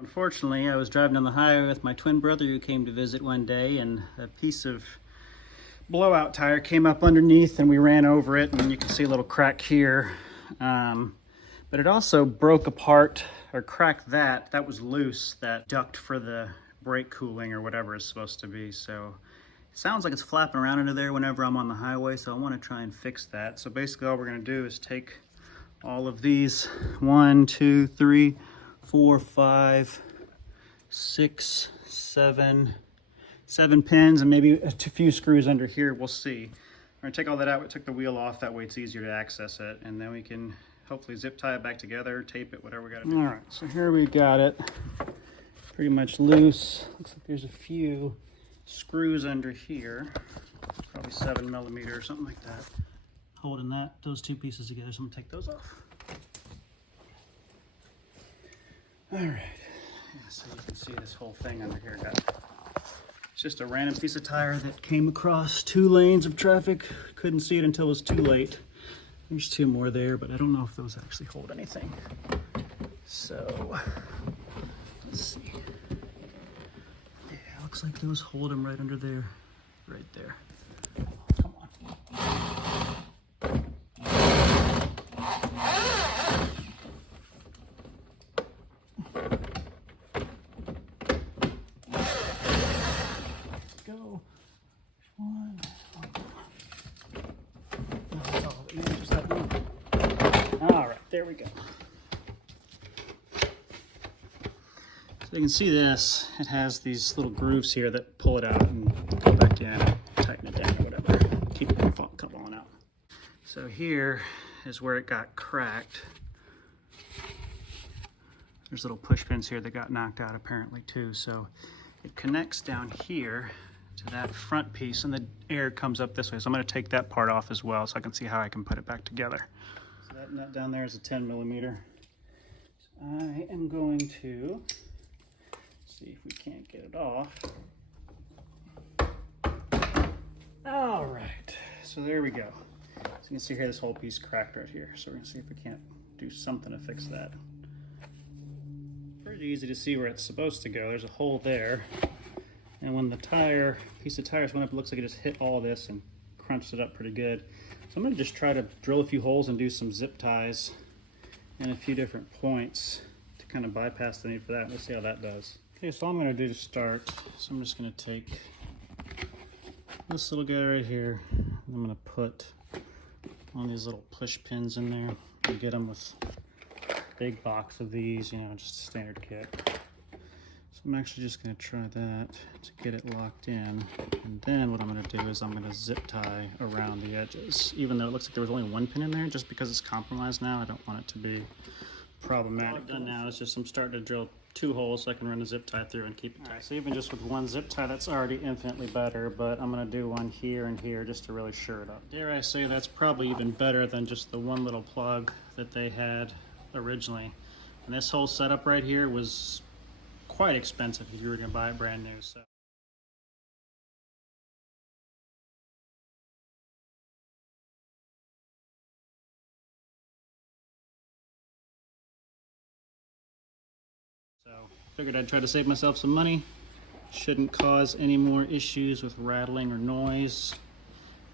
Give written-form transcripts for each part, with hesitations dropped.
Unfortunately, I was driving on the highway with my twin brother who came to visit one day, and a piece of blowout tire came up underneath and we ran over it, and you can see a little crack here. But it also broke apart or cracked that was loose, that duct for the brake cooling or whatever it's supposed to be. So it sounds like it's flapping around under there whenever I'm on the highway, so I want to try and fix that. So basically all we're going to do is take all of these 1, 2, 3, 4, 5, 6, 7 pins and maybe a few screws under here. We'll see. We're gonna take all that out. We took the wheel off, that way it's easier to access it, and then we can hopefully zip tie it back together, tape it, whatever we gotta do. All right, so here we got it pretty much loose. Looks like there's a few screws under here, probably 7mm or something like that, holding those two pieces together. So I'm gonna take those off. All right, yeah, so you can see this whole thing under here. It's just a random piece of tire that came across 2 lanes of traffic. Couldn't see it until it was too late. There's 2 more there, but I don't know if those actually hold anything. So, let's see. Yeah, looks like those hold them right under there, right there. Come on. Go. One. All right, there we go. So you can see this, it has these little grooves here that pull it out and go back in, tighten it down or whatever, keep it from falling out. So here is where it got cracked. There's little push pins here that got knocked out apparently too. So it connects down here to that front piece, and the air comes up this way. So I'm going to take that part off as well so I can see how I can put it back together. So that nut down there is a 10mm. So I am going to see if we can't get it off. All right, so there we go. So you can see here this whole piece cracked right here. So we're going to see if we can't do something to fix that. Pretty easy to see where it's supposed to go. There's a hole there. And when the piece of tires went up, it looks like it just hit all this and crunched it up pretty good. So I'm going to just try to drill a few holes and do some zip ties in a few different points to kind of bypass the need for that. Let's see how that does. Okay, so all I'm going to do to start, so I'm just going to take this little guy right here, and I'm going to put one of these little push pins in there. You get them with a big box of these, you know, just a standard kit. So I'm actually just going to try that to get it locked in, and then what I'm going to do is I'm going to zip tie around the edges. Even though it looks like there was only 1 pin in there, just because it's compromised now, I don't want it to be problematic. What I've done now is just I'm starting to drill 2 holes so I can run a zip tie through and keep it tight. Right, so even just with 1 zip tie, that's already infinitely better, but I'm going to do one here and here just to really sure it up. Dare I say that's probably even better than just the 1 little plug that they had originally. And this whole setup right here was quite expensive if you were going to buy it brand new. So figured I'd try to save myself some money. Shouldn't cause any more issues with rattling or noise.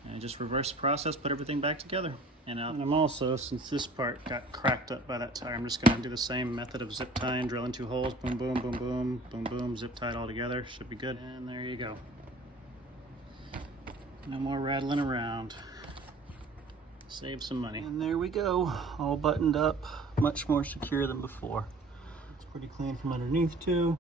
And just reverse the process, put everything back together. And I'm also, since this part got cracked up by that tire, I'm just going to do the same method of zip tying, drilling 2 holes, boom, boom, boom, boom, boom, boom, zip tie it all together. Should be good. And there you go. No more rattling around. Save some money. And there we go, all buttoned up, much more secure than before. It's pretty clean from underneath too.